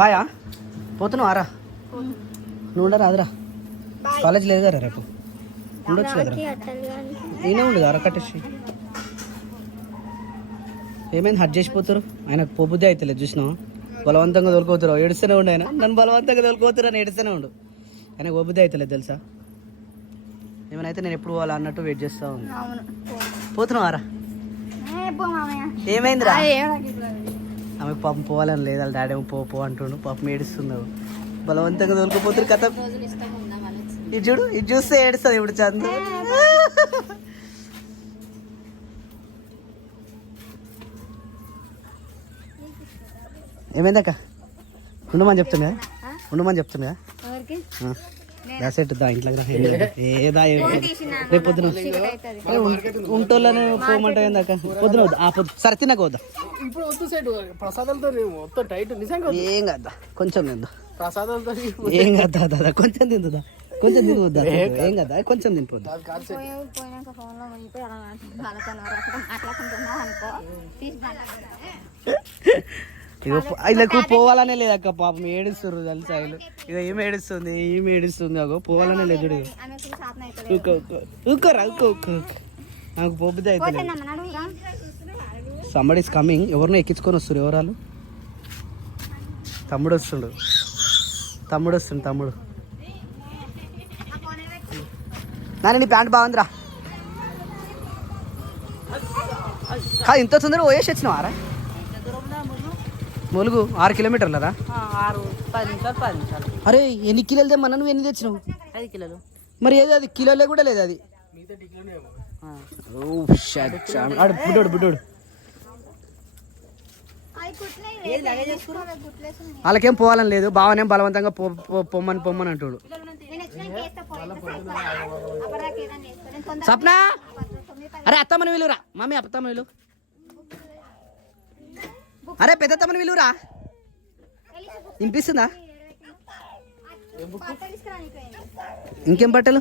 బాయా పోతున్నావు ఆరా నువ్వు ఉండరా అదిరా కాలేజ్ లేదు కదా రేపు ఉండొచ్చు కదరా నేనే ఉండు కదా కట్టేసి ఏమైంది హట్ చేసిపోతారు ఆయనకు పోబుద్ది అవుతలేదు చూసినావు బలవంతంగా తోలుకోతారు ఏడుస్తూనే ఉండు ఆయన నన్ను బలవంతంగా తోలుకోతారు అని ఏడుస్తూనే ఉండు ఆయనకు పోబుద్ది అవుతలేదు తెలుసా ఏమైనా అయితే నేను ఎప్పుడు పోవాలా అన్నట్టు వెయిట్ చేస్తా ఉంది పోతున్నావు ఆరా ఏమైందిరా ఆమె పాపం పోవాలని లేదు వాళ్ళ డాడీ పో అంటుండు పాపం ఏడుస్తున్నావు బలవంతంగా తోలుకోపోతారు కథ ఇది చూడు ఇది చూస్తే ఏడుస్తుంది ఇప్పుడు చందు ఏమైందక్క ఉండమని చెప్తున్నా సెట్ దా ఇంట్లో ఏదా రేపు పొద్దున ఉంటోళ్ళనే పోమంటా ఏందాక పొద్దున వద్దా సరే తినక వద్దా ఏం కదా కొంచెం తిందా ఏం కదా కొంచెం తిందా కొంచెం తినవద్దా ఏం కదా కొంచెం తినిపోద్దా వీళ్ళకు పోవాలనే లేదక్క పాపం ఏడుస్తారు తెలుసా వీళ్ళు ఇక ఏమి ఏడుస్తుంది అగో పోవాలనే లేదు నాకు పోబుద్ది అయితే సంబడి ఇస్ కమింగ్ ఎవరినో ఎక్కించుకొని వస్తారు ఎవరాలు తమ్ముడు నాని నీ ప్యాంట్ బాగుందిరా ఇంత తొందరగా పోయేసి వచ్చినావారా ములుగు 6 కిలోమీటర్లరా 10 నిమిషాలు అరే ఎన్ని కిలోలు తెమ్మన్నా నువ్వు ఎన్ని తెచ్చినావు 5 కిలోలు మరి ఏది అది కిలోలే కూడా లేదు అది బుడ్డోడు వాళ్ళకేం పోవాలని లేదు బావనేం బలవంతంగా పొమ్మని అంటాడు సప్న అరే అత్తమ్మని విలురా మమ్మీ అత్తమ్మ విలు అరే పెద్ద తమ్మని విలురా వినిపిస్తుందా ఇంకేం బట్టలు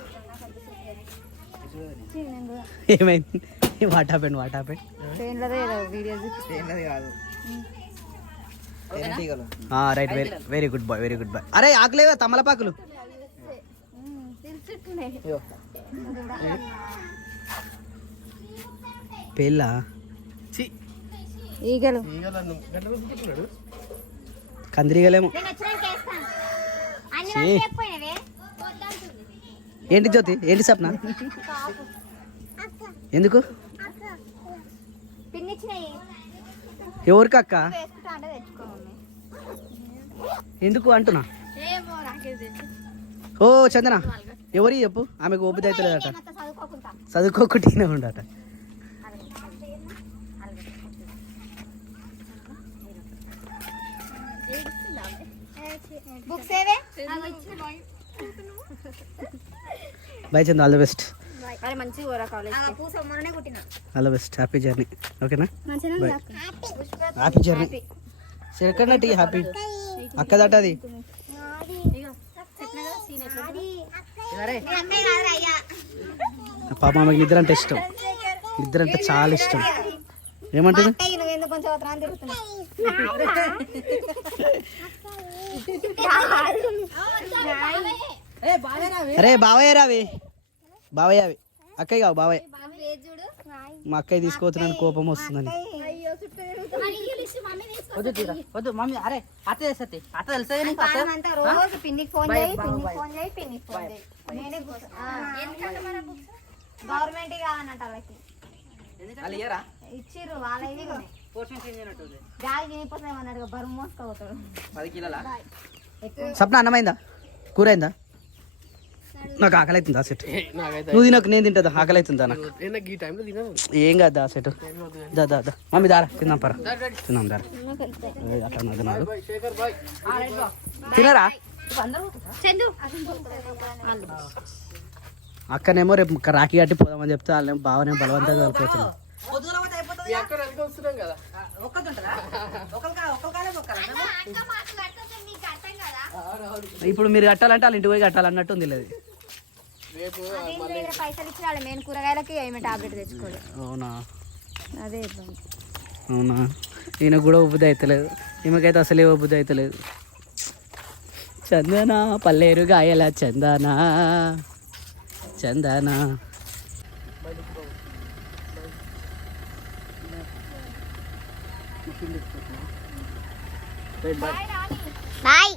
ఏమైంది what happened right very good boy అరే ఆకలేవా తమలపాకులు పెళ్ళా కందిరీగలేమో ఏంటి జ్యోతి ఏంటి సప్న ఎందుకు ఎవరికి అక్క ఎందుకు అంటున్నా ఓ చందన ఎవరి చెప్పు ఆమెకు ఓపిక అవుతలేదట చదువుకోకుండానే ఉండట bye Chandu all the best all the best happy journey ఓకేనా bye happy journey second happy అక్కదట అది పాప ఆమెకి నిద్ర అంటే ఇష్టం నిద్ర అంటే చాలా ఇష్టం ఏమంటుంది అరే బావయ్య రావి అక్కయ్య కావు బావయ్య మా అక్కయ్య తీసుకోవచ్చునని కోపం వస్తుందని వద్దు మమ్మీ అరే అత్త చేస్తుంది అత్త తెలుసు పిన్నికి ఫోన్ చేయి గవర్నమెంట్ కాదన్నట్టు వాళ్ళకి ఇచ్చిర్రు వాళ్ళ సప్న అన్నమైందా కూర అయిందా నాకు ఆకలి అవుతుందా సెట్ నువ్వు తినకు నేను తింటుందా ఆకలి అవుతుందా నాకు ఏం కాదు దా సెట్ దా మమ్మీ దారా తిందాం దారా అట్లా తిన్నాడు తినరా అక్కనేమో రేపు రాఖీ కట్టి పోదామని చెప్తే వాళ్ళేమో బావనేమో బలవంతంగా వెళ్ళిపోతున్నారు ఇప్పుడు మీరు కట్టాలంటే వాళ్ళ ఇంటికి పోయి కట్టాలన్నట్టు లేదు అవునా అవునా ఈయన కూడా ఉబ్బుది అవుతలేదు ఈమెకైతే అసలే ఉబ్బుది అవుతలేదు చందన పల్లేరు గాయల Chandana Chandana. Bye.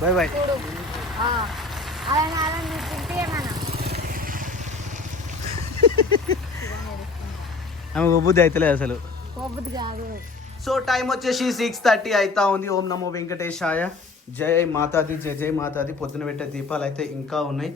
Bye bye. ఆమె బుద్ధి అవుతలేదు అసలు. సో టైం వచ్చేసి 6:30 అవుతా ఉంది. ఓం నమో వెంకటేశాయ. జై మాతాది, జై జై మాతాది. పొద్దున పెట్టే దీపాలు అయితే ఇంకా ఉన్నాయి.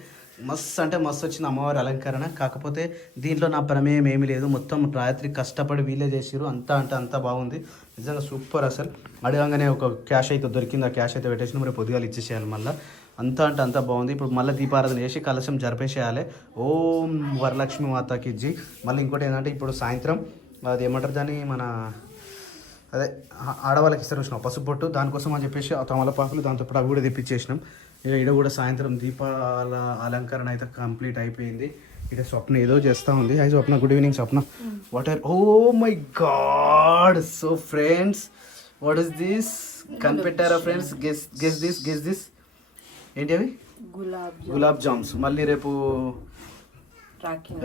మస్తు అంటే మస్తు వచ్చిన అమ్మవారి అలంకరణ. కాకపోతే దీంట్లో నా ప్రమేయం ఏమీ లేదు. మొత్తం రాత్రి కష్టపడి వీలే చేసిరు. అంతా అంటే అంతా బాగుంది నిజంగా, సూపర్. అసలు అడగంగానే ఒక క్యాష్ అయితే దొరికింది. ఆ క్యాష్ అయితే పెట్టేసిన మరి పొద్దుగాలు ఇచ్చేసేయాలి మళ్ళీ. అంతా అంటే అంతా బాగుంది. ఇప్పుడు మళ్ళీ దీపారాధన చేసి కలశం జరిపేసేయాలి. ఓం వరలక్ష్మి మాతాకి జీ. మళ్ళీ ఇంకోటి ఏంటంటే ఇప్పుడు సాయంత్రం అది ఏమంటారు దాన్ని, మన అదే ఆడవాళ్ళకి ఇస్తారు చూసినాం పసుపొట్టు, దానికోసం అని చెప్పేసి ఆ తమలపాకులు దాంతోపాటు అవి కూడా తెప్పించేసినాం. ఇక ఇక్కడ కూడా సాయంత్రం దీపాల అలంకరణ అయితే కంప్లీట్ అయిపోయింది. ఇక్కడ స్వప్న ఏదో చేస్తూ ఉంది. Hi Swapna, good evening Swapna. What are, oh my God. So friends, what is this? కనిపెట్టారా ఫ్రెండ్స్? గెస్ దిస్ ఏంటి అవి? గులాబ్ జామ్స్. మళ్ళీ రేపు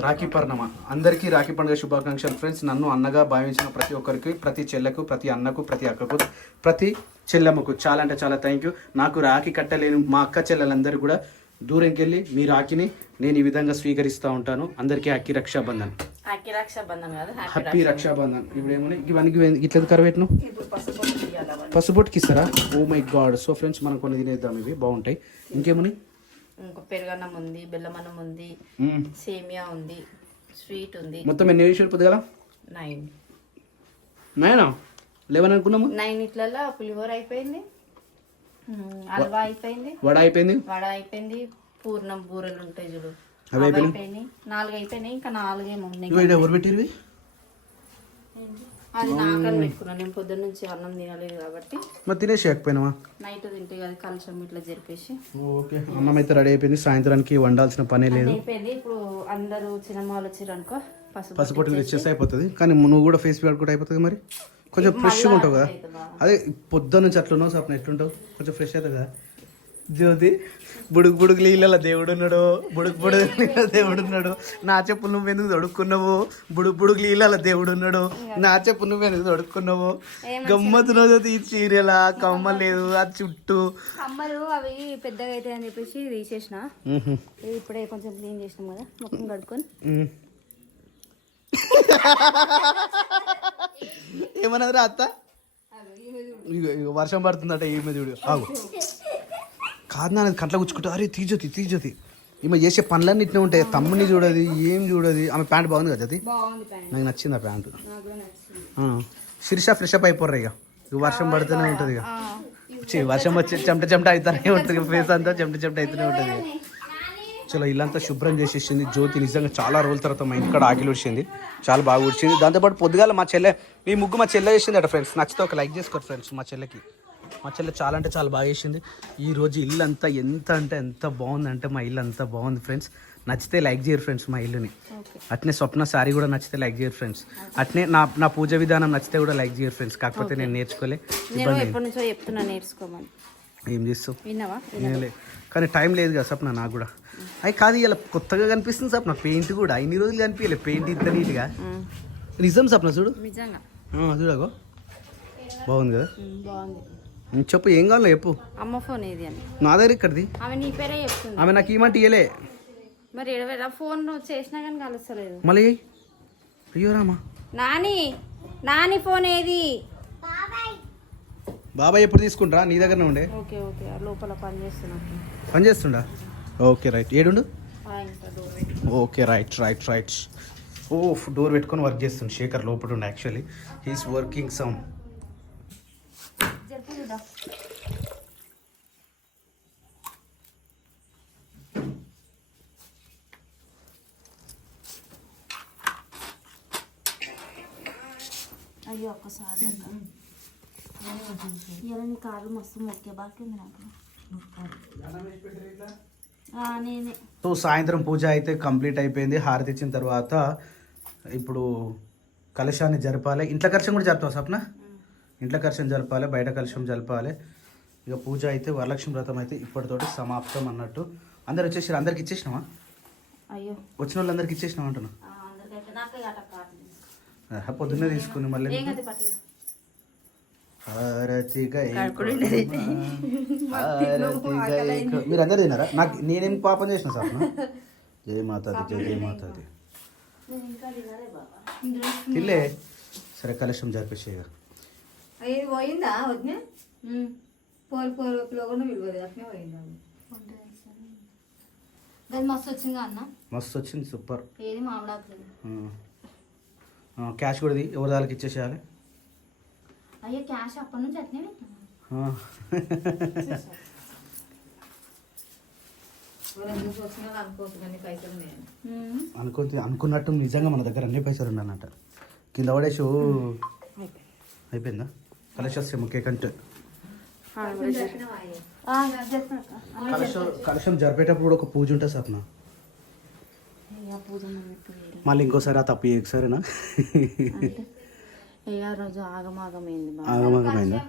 రాఖీ పౌర్ణమ. అందరికీ రాఖీ పండుగ శుభాకాంక్షలు ఫ్రెండ్స్. నన్ను అన్నగా భావించిన ప్రతి ఒక్కరికి, ప్రతి చెల్లెకు, ప్రతి అన్నకు, ప్రతి అక్కకు, ప్రతి చెల్లెమ్మకు చాలా అంటే చాలా థ్యాంక్ యూ. నాకు రాఖీ కట్టలేని మా అక్క చెల్లెలందరూ కూడా దూరంకి వెళ్ళి మీ రాఖీని నేను ఈ విధంగా స్వీకరిస్తూ ఉంటాను. అందరికీ హ్యాపీ రక్షాబంధన్. హ్యాపీ రక్షాబంధన్. ఇప్పుడు ఏమన్నా ఇవన్నీ ఇట్లా కరవేట్ను పసుబొట్టుకి ఇస్తారా? Oh my God. So friends, మనం కొన్ని తినేద్దాం. ఇవి బాగుంటాయి. ఇంకేమని? ఇంకా పెరుగన్నం ఉంది, బెల్లమన్నం ఉంది, సేమియా ఉంది, స్వీట్ ఉంది. మొత్తం ఎన్ని వేసారు పొద్దుగల? 9. 11 అనుకున్నాము. 9 ఇట్లలో పులిహోర అయిపోయింది, హల్వా అయిపోయింది, వడ అయిపోయింది, పూర్ణం బూరెలు ఉంటాయి చూడు అవి అయిపోయినాయి. 4 అయిపోయినాయి. ఇంకా 4 ఏమో ఉన్నాయి. ఎవరు పెట్టిరు? అది నాకని పెట్టుకున్నాను. నేను పొద్దున్న నుంచి అన్నం తినలేదు కాబట్టి మరి తినేసేయకపోయినావా? నైట్ తింటే కదా కలుషం ఇట్లా జరిపేసి. ఓకే, అన్నం అయితే రెడీ అయిపోయింది. సాయంత్రానికి వండాల్సిన పనే లేదు. అయిపోయింది. ఇప్పుడు అందరూ చిన్నమ్మాలు వచ్చారు అనుకో, పసుపొట్టు తెచ్చేస్తే అయిపోతుంది. కానీ నువ్వు కూడా ఫేస్ వాష్ కూడా అయిపోతుంది. మరి కొంచెం ఫ్రెష్గా ఉంటావు కదా. అదే పొద్దున్న నుంచి అట్లున్నావు సప్న, ఎట్లుంటావు? కొంచెం ఫ్రెష్ అవుతుంది కదా. జ్యోతి, బుడుగు నీళ్ళ దేవుడు ఉన్నాడు, బుడుగు నీళ్ళ దేవుడు ఉన్నాడు. నా చెప్పు నువ్వు ఎందుకు తొడుక్కున్నావు? బుడుగు నీళ్ళ దేవుడు ఉన్నాడు. నా చెప్పు నువ్వు ఎందుకు తొడుక్కున్నావు? గమ్మత్తున ఈ చీరల కమ్మ లేదు, ఆ చుట్టూ కమ్మలు అవి పెద్దగా అయితే అని చెప్పేసి తీసేసిన. ఇప్పుడే కొంచెం క్లీన్ చేసినాం కదా, మొత్తం కడుక్కొని. ఏమన్నదిరా అత్త? వర్షం పడుతుందట. ఈమె చూడు, ఆగు. కాదు నాది కంట్లో కూర్చుకుంటా. అరే తీజోతి ఈమె చేసే పనులన్నీ ఇట్లా ఉంటాయి. తమ్ముని చూడది, ఏం చూడది. ఆమె ప్యాంట్ బాగుంది కదా. అది నాకు నచ్చింది ఆ ప్యాంటు. శిరీష ఫ్రెష్ అప్ అయిపోర్రా. ఇక వర్షం పడుతూనే ఉంటుంది. ఇక వర్షం వచ్చి చెమట అవుతానే ఉంటుంది. ఫేస్ అంతా చెమట అవుతూనే ఉంటుంది. చలో ఇల్లంతా శుభ్రం చేసేసింది జ్యోతి. నిజంగా చాలా రోజుల తర్వాత మా ఇంటికాడ ఆకిలి వచ్చింది, చాలా బాగా ఉడిచింది. దాంతోపాటు పొద్దుగాల మా చెల్లె, ఈ ముగ్గు మా చెల్లె వేసింది అట ఫ్రెండ్స్. నచ్చితే ఒక లైక్ చేసుకోరు ఫ్రెండ్స్. మా చెల్లె చాలా అంటే చాలా బాగా చేసింది. ఈరోజు ఇల్లు అంతా ఎంత బాగుందంటే మా ఇల్లు అంతా బాగుంది ఫ్రెండ్స్. నచ్చితే లైక్ చేయరు ఫ్రెండ్స్ మా ఇల్లుని. అట్నే స్వప్న సారీ కూడా నచ్చితే లైక్ చేయరు ఫ్రెండ్స్. అట్నే నా పూజ విధానం నచ్చితే కూడా లైక్ చేయరు ఫ్రెండ్స్. కాకపోతే నేను నేర్చుకోలే. ఏం చేస్తావు? కానీ టైం లేదు కదా సప్న నాకు కూడా. అవి కాదు, ఇలా కొత్తగా కనిపిస్తుంది సప్న. పెయింట్ కూడా ఇన్ని రోజులు కనిపించలే. పెయింట్ ఇంత నీట్గా. నిజం సప్న చూడు, చూడగో బాగుంది కదా. చెప్పు, ఏం కావాలో చెప్పు. అమ్మ ఫోన్ ఏది అని నా దగ్గర ఇక్కడిది. ఆమె నీ పేరే చెప్తుంది. ఆమె నాకు ఇవ్వమంటే ఇయ్యలే. మరి ఫోన్ చేసినా కానీ కలుస్తలేదు. మళ్ళీ అయ్యో రామా. నాని ఫోన్ ఏది? బాబాయ్ ఎప్పుడు తీసుకుంటా? నీ దగ్గరనే ఉండే. ఓకే లోపల పని చేస్తుండా? Okay right. ఏడుండు. Okay right. ఓ డోర్ పెట్టుకొని వర్క్ చేస్తుండు శేఖర్. లోపల ఉండే యాక్చువల్లీ హీస్ వర్కింగ్ సమ్. అయ్యో ఒక్కసారి ఇలా నీ కాళ్ళు మస్తు మొక్కే బాగా ఉంది నాకు. నేనే. సో సాయంత్రం పూజ అయితే కంప్లీట్ అయిపోయింది. హారతి ఇచ్చిన తర్వాత ఇప్పుడు కలశాన్ని జరపాలి. ఇంట్లో కలశం కూడా జరుపుతావు సప్న? ఇంట్లో కలశం జరపాలి, బయట కలశం జరపాలి. ఇక పూజ అయితే వరలక్ష్మి వ్రతం అయితే ఇప్పటితోటి సమాప్తం అన్నట్టు. అందరు వచ్చేసారు. అందరికి ఇచ్చేసినావా? అయ్యో వచ్చిన వాళ్ళందరికి ఇచ్చేసినావా అంటున్నా? పొద్దున్నే తీసుకుని మళ్ళీ మీరు అందరు తిన్నారా? నాకు నేనేం పాపం చేసిన సార్. జయ మాతాది, జయ జయ మాతాది. తిల్లే సరే కలశం జరిపేసేగా. అది పోయిందా వద్దు పోలు పోలు కూడా విలువలేదు అట్నే పోయిందా? అది మస్తు వచ్చిందా అన్న? మస్తు వచ్చింది, సూపర్. ఏది మామిడాకులు క్యాష్ కూడా ఎవరి దానికి ఇచ్చేసేయాలి. అయ్యో క్యాష్ అప్పటి నుంచి అట్నే అనుకున్నట్టు నిజంగా మన దగ్గర అన్ని పైసలు ఉండన్నట్ట. కింద పడేసి అయిపోయిందా? కలశం కేక్ అంటే కలశం జరిపేటప్పుడు కూడా ఒక పూజ ఉంటుంది సప్న. మళ్ళీ ఇంకోసారి ఆ తప్పు సరేనా? రోజు ఆగమాగమైంది. ఆగమాగమైందా?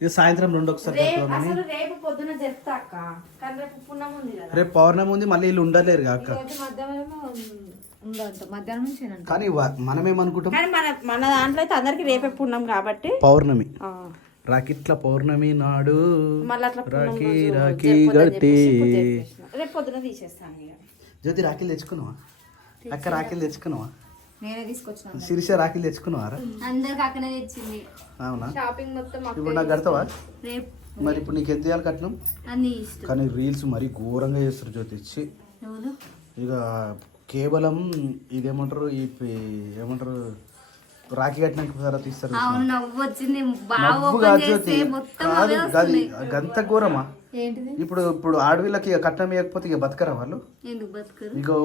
ఇది సాయంత్రం రెండు ఒకసారి రేపు పొద్దున చెప్తా అక్క. కానీ రేపు పుణ్యం ఉంది కదా, రేపు పౌర్ణమి ఉంది. మళ్ళీ వీళ్ళు ఉండలేరు అక్క. మధ్యాహ్నం నుంచి కానీ మనమేమనుకుంటాం, మన దాంట్లో అయితే అందరికి రేపే పుణ్యం కాబట్టి పౌర్ణమి రాకిట్ల పౌర్ణమి నాడు రాఖీ రాఖీ గట్టి రేపు పొద్దున తీసేస్తాను. జ్యోతి రాఖీలు తెచ్చుకున్నావా అక్క? రాఖీలు తెచ్చుకున్నావా? నేనే తీసుకొచ్చిన. శిరీష రాఖీలు తెచ్చుకున్నావారా? అందరికి అక్కనే తెచ్చింది. అవునా? షాపింగ్ మొత్తం ఇప్పుడు నాకు కడతావా? రేపు మరి ఇప్పుడు నీకు ఎంత చేయాలి కట్నం? అన్ని ఇష్టం. కానీ రీల్స్ మరీ ఘోరంగా చేస్తారు జ్యోతి. ఇచ్చి ఇక కేవలం ఇదేమంటారు, ఈ ఏమంటారు, రాఖీ కట్టినాక తర్వాత ఇస్తారు. గంత ఘోరమా? ఇప్పుడు ఇప్పుడు ఆడవిళ్ళకి కట్నం ఇవ్వకపోతే ఇక బతకరా వాళ్ళు? ఇగో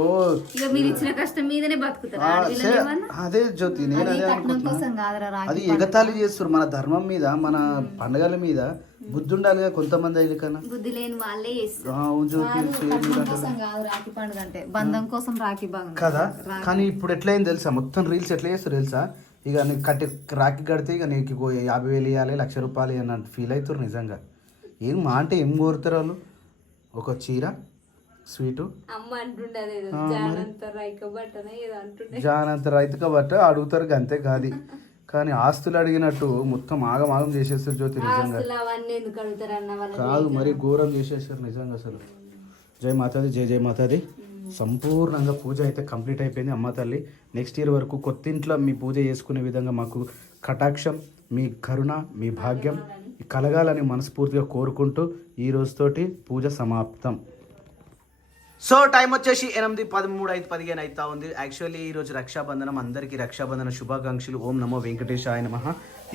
అదే జ్యోతి, నేను అదే అనుకుంటున్నా. అది ఎగతాళి చేస్తారు మన ధర్మం మీద, మన పండగల మీద. బుద్ధి ఉండాలి కొంతమంది అయితే కన్నా బుద్ధి లేని వాళ్ళే రాఖీ పండుగ అంటే బంధం కోసం రాఖీ బంధం కదా. కానీ ఇప్పుడు ఎట్లయింది తెలుసా? మొత్తం రీల్స్ ఎట్లా చేస్తారు తెలుసా? ఇక నీకు కట్టి రాఖీ కడితే ఇక నీకు 50,000 ఇవ్వాలి, 1,00,000 రూపాయలు అన్నట్టు ఫీల్ అవుతారు నిజంగా. ఏం మా అంటే ఏం కోరుతారు వాళ్ళు? ఒక చీర, స్వీటు, జానంత రైతుక బట్ట అడుగుతారు అంతే కాదు. కానీ ఆస్తులు అడిగినట్టు మొత్తం ఆగం చేసేస్తారు జ్యోతి. నిజంగా కాదు, మరి ఘోరం చేసేస్తారు నిజంగా అసలు. జై మాతాది, జై జై మాతాది. సంపూర్ణంగా పూజ అయితే కంప్లీట్ అయిపోయింది. అమ్మ తల్లి నెక్స్ట్ ఇయర్ వరకు కొత్త ఇంట్లో మీ పూజ చేసుకునే విధంగా మాకు కటాక్షం, మీ కరుణ, మీ భాగ్యం కలగాలని మనస్ఫూర్తిగా కోరుకుంటూ ఈ రోజుతోటి పూజ సమాప్తం. సో టైం వచ్చేసి 8:13 అవుతా ఉంది. యాక్చువల్లీ ఈరోజు రక్షాబంధనం. అందరికీ రక్షాబంధన శుభాకాంక్షలు. ఓం నమో వెంకటేశాయ నమః.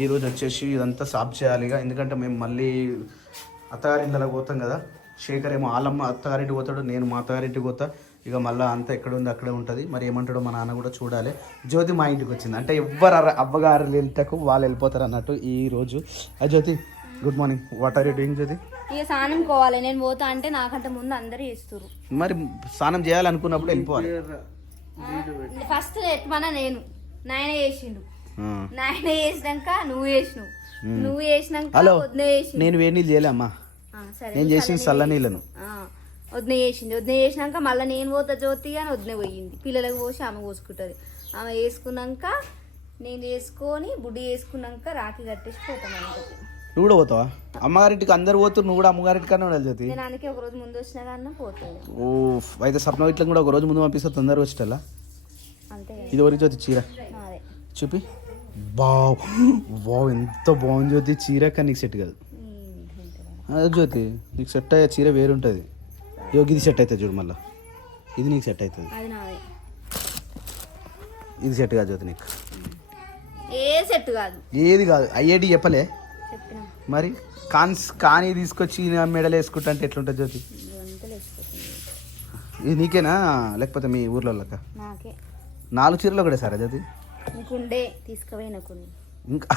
ఈరోజు వచ్చేసి ఇదంతా సాఫ్ చేయాలిగా, ఎందుకంటే మేము మళ్ళీ అత్తగారింట్లోకి పోతాం కదా. శేఖర్ ఏమో వాళ్ళమ్మ అత్తగారింటికి పోతాడు, నేను మా అత్తగారింటికి పోతా. ఇక మళ్ళీ అంతా ఎక్కడ ఉంది అక్కడే ఉంటుంది. మరి ఏమంటాడో మా నాన్న కూడా చూడాలి. జ్యోతి మా ఇంటికి వచ్చింది అంటే ఎవ్వరు అవ్వగారు వెళ్ళటకు వాళ్ళు వెళ్ళిపోతారు అన్నట్టు ఈరోజు. Jyothi good morning. What are you doing Jyothi? ఇక స్నానం పోవాలి. నేను పోతా అంటే నాకంటే ముందు అందరూ చేస్తారు. మరి స్నానం చేయాలనుకున్నప్పుడు వెళ్ళిపోవాలి. ఫస్ట్ ఎట్మన్నా నాయన చేసిండు, నాయన చేసినాక నువ్వు చేసినావు, నువ్వు చేసినాక వదిన చేసిండు. నేను వేడి నీళ్ళు చేయలే అమ్మా, నేను చేసిన చల్ల నీళ్ళను. వదిన చేసింది. వదిన చేసినాక మళ్ళీ నేను పోతా జ్యోతి అని వదిన పోయింది. పిల్లలకు పోసి ఆమె పోసుకుంటుంది. ఆమె వేసుకున్నాక నేను వేసుకొని బుడ్డి వేసుకున్నాక రాఖీ కట్టేసి పోతాను అనుకుంటుంది. నువ్వు కూడా పోతావా? అమ్మగారింటికి అందరు పోతారు, నువ్వు కూడా అమ్మగారింటి కన్నా ఉండాలి జ్యోతి. నేను అందుకే ఒక రోజు ముందు వచ్చినా కన్నా పోతుంది. ఓ అయితే సప్న ఇట్లా కూడా ఒక రోజు ముందు పంపిస్తా, తొందరగా వచ్చేటలా. అంతే. ఇది వరకు జ్యోతి చీర చూపి. బావ్ బావ్ ఎంత బాగుంది జ్యోతి చీర. కానీ నీకు సెట్ కాదు జ్యోతి. నీకు సెట్ అయ్యే చీర వేరుంటుంది. ఇది సెట్ అవుతుంది చూడు. మళ్ళీ ఇది నీకు సెట్ అవుతుంది. ఇది సెట్ కాదు జ్యోతి నీకు. సెట్ కాదు, ఏది కాదు. అయ్యేటి చెప్పలే మరి. కానీ తీసుకొచ్చి మెడలు వేసుకుంటా అంటే ఎట్లుంటుంది జ్యోతి? ఇది నీకేనా లేకపోతే మీ ఊర్లో? 4 చీరలు ఒకటే సారా జ్యోతి? ఇంకా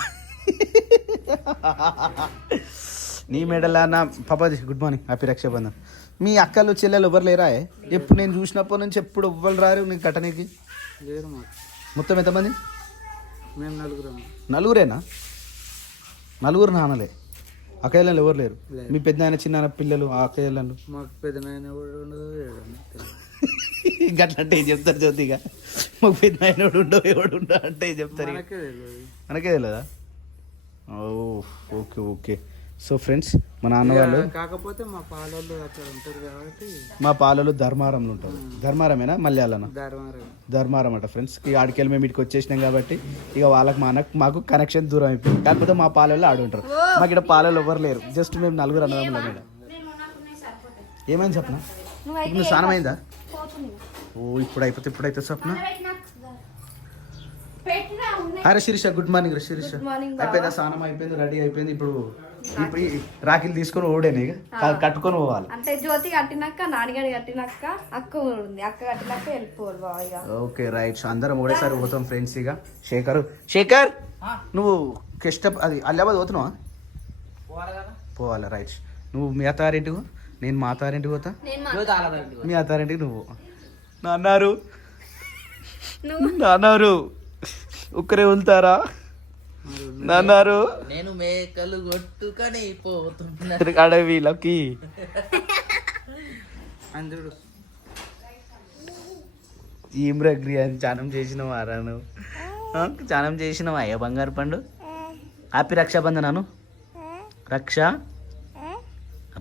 నీ మెడలా నా పాపాజీ గుడ్ మార్నింగ్ హ్యాపీ రక్షాబంధన్. మీ అక్కలు చెల్లెలు ఎవరు లేరా? ఎప్పుడు నేను చూసినప్పటి నుంచి ఎప్పుడు ఎవ్వరు రారు నీకు కట్టనీకి? లేరు మాకు. మొత్తం ఎంతమంది? మేము నలుగురం. నలుగురేనా? నలుగురు నాన్నలే, అక్కయ్యలు ఎవరు లేరు? మీ పెద్ద ఆయన చిన్న పిల్లలు ఆ అక్కయ్యలు? మాకు పెద్ద నాయన కూడా ఉండదు, తెలియదు. గట్లంటే ఏం చెప్తారు జ్యోతిగా? మాకు పెద్ద ఆయన ఉండవు ఎవడు ఉండవు అంటే ఏం చెప్తారు? మనకే తెలియదు. మనకే తెలియదా? ఓ ఓకే ఓకే. సో ఫ్రెండ్స్ మా నాన్న వాళ్ళు కాకపోతే మా పాలోళ్ళు అక్కడ ఉంటారు కాబట్టి. మా పాలలు ధర్మారంలో ఉంటారు. ధర్మారమేనా మల్యాలనా? ధర్మారం. ధర్మారం అట ఫ్రెండ్స్. ఇక ఆడికెళ్ళి మేము ఇక్కడికి వచ్చేసినాం కాబట్టి ఇక వాళ్ళకి మాకు కనెక్షన్ దూరం అయిపోయింది. కాకపోతే మా పాలల్లో ఆడు ఉంటారు. మాకు ఇక్కడ పాలలు ఎవరు లేరు, జస్ట్ మేము నలుగురు అన్నదమ్ములం మేడం. ఏమైంది చెప్పనా? నువ్వు స్నానం అయిందా? ఓ ఇప్పుడైతే స్వప్న. అరే శిరీష గుడ్ మార్నింగ్ రా. శిరీష అయిపోయిందా? స్నానం అయిపోయింది, రెడీ అయిపోయింది. ఇప్పుడు రాఖీలు తీసుకొని ఓడేనే కట్టుకొని పోవాలి. అంటే జ్యోతి కట్టినాక నాన్నగారి కట్టినాక అక్క ఉంది, అక్క కట్టినాక వెళ్ళిపోవాలి బావ ఇక. Okay right. అందరం ఒకటేసారి పోతాం ఫ్రెండ్స్. ఇక శేఖర్ నువ్వు అది అల్లాబాద్ పోతున్నావా? పోవాలి రైట్. నువ్వు మీ అత్తారింటికి, నేను మా అత్తారింటికి పోతా. మీ అత్తారింటికి నువ్వు. నాన్నారు ఒక్కరే వెళ్తారా? నాన్నారు నేను మేకలు కొట్టుకొని పోతున్నా అడవిలోకి. అందుడు ఈమ్రగ్రి అని చానం చేసినావా రా నువ్వు? చానం చేసినావా అయ్యా బంగారు పండు? హ్యాపీ రక్షాబంధన్ అను.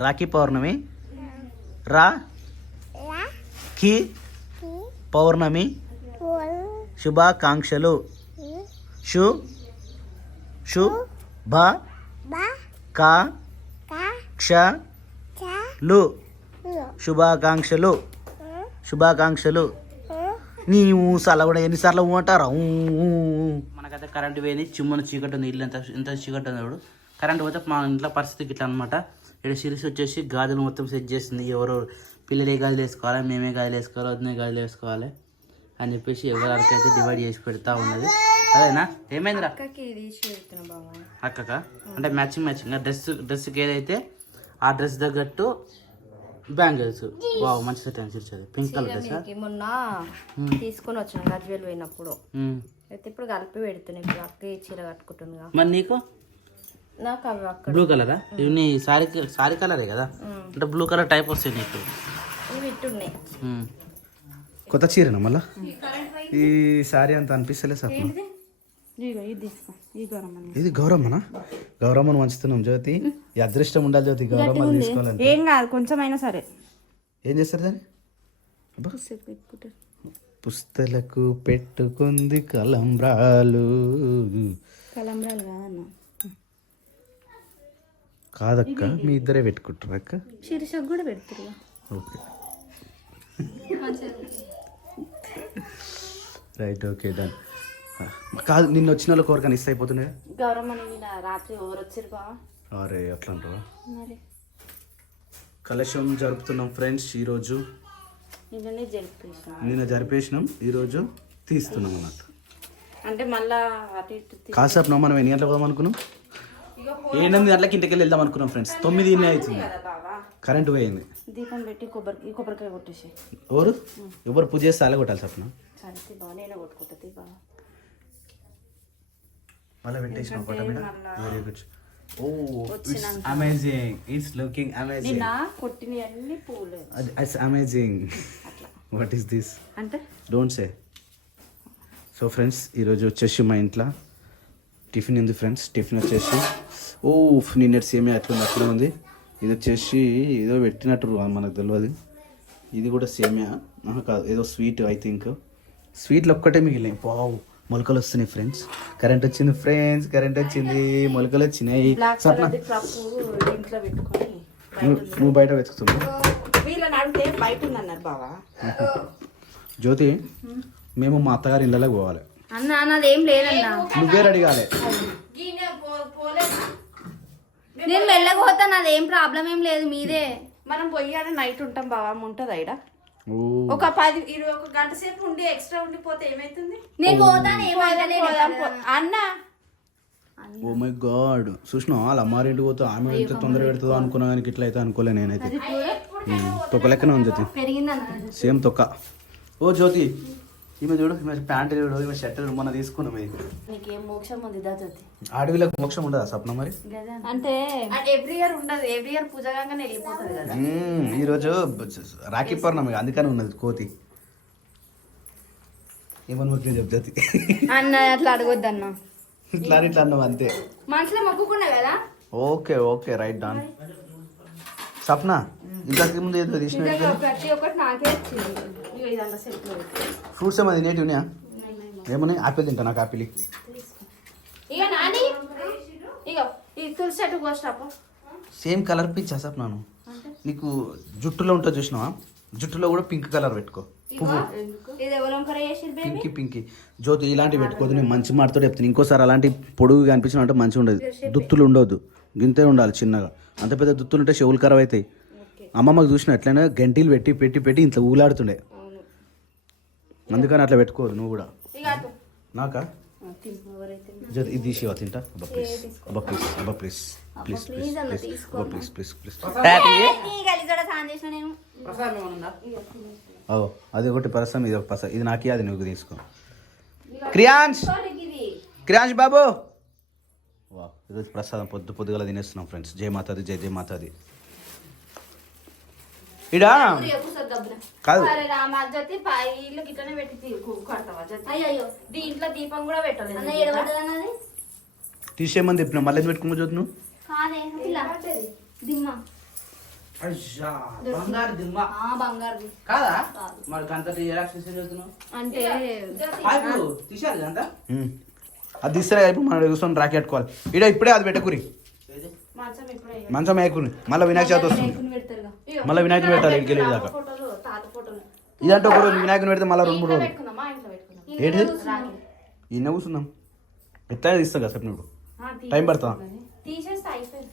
రాఖీ పౌర్ణమి రాఖీ పౌర్ణమి శుభాకాంక్షలు. శుభాకాంక్షలు. నీవు సల కూడా ఎన్నిసార్లు అంటారా? మనకైతే కరెంట్ పోయింది. చిమ్మన చీకటి ఉంది. ఇల్లు ఎంత చీకటి ఉంది ఇప్పుడు. కరెంట్ పోతే మా ఇంట్లో పరిస్థితి ఇట్లా అనమాట. ఇక్కడ సిరీస్ వచ్చేసి గాజులు మొత్తం సెట్ చేసింది. ఎవరు పిల్లలు ఏ గాజులు వేసుకోవాలి, మేమే గాజులు వేసుకోవాలి, వద్దునే గాజులు వేసుకోవాలి అని చెప్పేసి ఎవరికైతే డివైడ్ చేసి పెడతా ఉన్నది. అదేనా? ఏమైందిరా అక్కక? అంటే మ్యాచింగ్ డ్రెస్కి ఏదైతే ఆ డ్రెస్ తగ్గట్టు బ్యాంగిల్స్. వావ్ మంచి సెట్ అనిపించేది. పింక్ కలర్ డ్రెస్ మొన్న తీసుకొని వచ్చాను గజ్వేల్ పోయినప్పుడు. అయితే ఇప్పుడు కలిపి పెడుతున్నాయి. ఇప్పుడు అక్క చీర కట్టుకుంటున్నా. మరి నీకు? నాకు అవి అక్కడ బ్లూ కలరా? ఇవి నీ సారీ కలరే కదా? అంటే బ్లూ కలర్ టైప్ వస్తాయి నీకు. ఇవి ఇట్టున్నాయి. కొత్త చీరనా మళ్ళా? ఈ సారీ అంత అనిపిస్తలే సార్. ఇది గౌరమ్మనా? గౌరమ్మను వంచుతున్నాం జ్యోతి. ఈ అదృష్టం ఉండాలి జ్యోతి, గౌరమ్మలు తీసుకోవాలంటే. ఏం కాదు, కొంచెం అయినా సరే. ఏం చేస్తారు దాన్ని? పుస్తలకు పెట్టుకుంది కలంబ్రాలు. కాదక్క, మీ ఇద్దరే పెట్టుకుంటారు అక్క. శీర్షకు కూడా పెడతారు. Okay right okay done. కాదు నిన్న వచ్చిన వాళ్ళు కోరికని ఇస్తే అయిపోతున్నాయి. రాత్రి ఎవరు వచ్చారు బావా? అరే అట్లా అంటావా? కలశం జరుపుతున్నాం ఫ్రెండ్స్ ఈరోజు. నిన్న జరిపేసినాం, ఈరోజు తీస్తున్నాం అన్నట్టు. అంటే మళ్ళా కాసేపు మనం ఎన్ని గంటలకు పోదాం అనుకున్నాం? 8 గంటలకి ఇంటికి వెళ్దాం అనుకున్నాం ఫ్రెండ్స్. 9 అవుతుంది, కరెంటు పోయింది. దీపం పెట్టి కొబ్బరికాయ కొట్టేసి. ఎవరు పూజ చేస్తే అలా కొట్టాలి చెప్పిన మళ్ళీ పెట్టేసిన ఫోటో మీద. Very good. Oh it's amazing, it's looking amazing. కొట్టినవన్నీ పూలు. It's amazing. What is this అంటే డోంట్ సే. సో ఫ్రెండ్స్ ఈరోజు వచ్చేసి మా ఇంట్లో టిఫిన్ ఉంది ఫ్రెండ్స్. టిఫిన్ వచ్చేసి నిన్నటి సేమే అట్లా అట్లా ఉంది. ఇది వచ్చేసి ఏదో పెట్టినట్టు మనకు తెలియదు. ఇది కూడా సేమియా కాదు, ఏదో స్వీట్. ఐ థింక్ స్వీట్లు ఒక్కటే మిగిలినాయి. పావు మొలకలు వస్తున్నాయి ఫ్రెండ్స్. కరెంట్ వచ్చింది ఫ్రెండ్స్, కరెంట్ వచ్చింది, మొలకలు వచ్చినాయి. సప్న నువ్వు బయట వెతుకుతున్నావు. జ్యోతి మేము మా అత్తగారి ఇళ్ళకి పోవాలి. అన్న అన్నది ఏం లేదన్నా, నువ్వే రెడీ కాలే. నేను వెళ్ళకపోతాను, అదేం ప్రాబ్లం ఏం లేదు. మీదే మనం పోయాడ నైట్ ఉంటాం బావా, ఉంటుంది అయిడా ఒక 10-20 గంట సేపు ఉండి ఎక్స్ట్రా ఉండిపోతే ఏమైతుంది? నేను పోతాను. అన్న ఓ మై గాడ్ చూసినా వాళ్ళ అమ్మారింటికి పోతే ఆమె ఎంత తొందరగా పెడుతుందో అనుకున్నా కానీ ఇట్లా అయితే అనుకోలే నేనైతే తొక్క లెక్కనే ఉంది జ్యోతి పెరిగిందన్న సేమ్ తొక్క. ఓ జ్యోతి ఈమె చూడు, ఈమె ప్యాంట్ చూడు, ఈమె షర్ట్ మొన్న తీసుకున్నాం ఇది. నీకేం మోక్షం ఉంది దా జ్యోతి. అడవిలకు మోక్షం ఉండదా స్వప్నం మరి? అంటే ఎవ్రీ ఇయర్ ఉండదు, ఎవ్రీ ఇయర్ పూజ కాగానే వెళ్ళిపోతుంది కదా. ఈరోజు రాఖీ పౌర్ణమి అందుకని ఉన్నది కోతి. ఏమని మొక్కింది చెప్పు జ్యోతి? అన్న అట్లా అడగొద్దు అన్న, ఇట్లా ఇట్లా అన్నావు అంతే. మనసులో మొక్కుకున్నా కదా. ఓకే ఓకే రైట్ డాన్. సప్న ఇంతకు ముందు ఏదో తీసిన ప్రతి ఒక్కటి నాకే వచ్చింది. ఇగో ఇదంతా సెట్ ఫ్రూట్స్ ఏమైనా తినేటివి ఉన్నాయా? ఏమన్నాయి? ఆపిల్ తింటా, నాకు ఆపిల్. ఇక నాని ఇగో ఈ తులసి చెట్టు కోసినప్పు. సేమ్ కలర్ పిచ్చా సప్నాను నీకు? జుట్టులో ఉంటుంది చూసినావా? జుట్టులో కూడా పింక్ కలర్ పెట్టుకో, పువ్వు ఇది ఎవరు కర చేసి పింకి పింకి. జ్యోతి ఇలాంటివి పెట్టుకోదు, నేను మంచి మాటతో చెప్తాను. ఇంకోసారి అలాంటి పొడుగు కనిపించిన అంటే మంచిగా ఉండదు. దుత్తులు ఉండవద్దు, గింతే ఉండాలి చిన్నగా. అంత పెద్ద దుత్తులు ఉంటే చెవులు ఖరాబ్ అవుతాయి. అమ్మమ్మకు చూసిన ఎట్లయినా గంటీలు పెట్టి పెట్టి పెట్టి ఇంట్లో ఊలాడుతుండే, అందుకని అట్లా పెట్టుకోదు నువ్వు కూడా. నాకా జ్యోతి ఇది తీసేవా? తింటా. అబ్బా ప్లీజ్, అబ్బా ప్లీజ్, అబ్బా ప్లీజ్ ప్లీజ్ ప్లీజ్ అబ్బా ప్లీజ్ ప్లీజ్ ప్లీజ్. సాన్ చేసిన నేను ఓ అది ఒకటి పరసం, ఇది ఒక పరసం. ఇది నాకే, అది నువ్వు తీసుకో. క్రియాంశ్, క్రియాంశ్ బాబు. వా ఈరోజు ప్రసాదం పొద్దు పొద్దుగల తినేస్తున్నాం ఫ్రెండ్స్. జయ మాతాది, జయ జయ మాతాది. ఇడా కాదు జ్యోతి ఇల్లు గిట్టనే పెట్టి కడతావా జ్యోతి? అయ్యో దీంట్లో దీపం కూడా పెట్టలేదు. అన్న ఏడబడ్డదన్నది తీసేయమని చెప్పిన మళ్ళీ ఎందుకు పెట్టుకున్నావు జ్యోతి నువ్వు? కాదే ఇలా దిమ్మ బంగారు దిమ్మ బంగారు కాదా? మరి అంత చదువుతున్నావు అంటే తీసేయాలి అంతా. అది తీస్తే ఇప్పుడు మనం కూర్చొని రాకి కట్టుకోవాలి. ఇడ ఇప్పుడే అది పెట్టకురి, మంచం ఇప్పుడే మంచం వేయకురి. మళ్ళీ వినాయక చవితి వస్తుంది, పెడతారుగా. మళ్ళీ వినాయకుని పెట్టాలి. ఇక్కడికి వెళ్ళి దాకా ఫోటోలు తాత ఫోటోలు ఇదంటే ఒక రోజు వినాయకుని పెడితే మళ్ళీ 2-3 రోజులు పెట్టుకుందామా? ఇంట్లో పెట్టుకుందాం. ఏంటిది? ఈయన కూర్చుందాం. ఎట్లా తీస్తా కదా చెప్పిన టైం పడుతుందా? తీసేస్తే అయిపోయింది.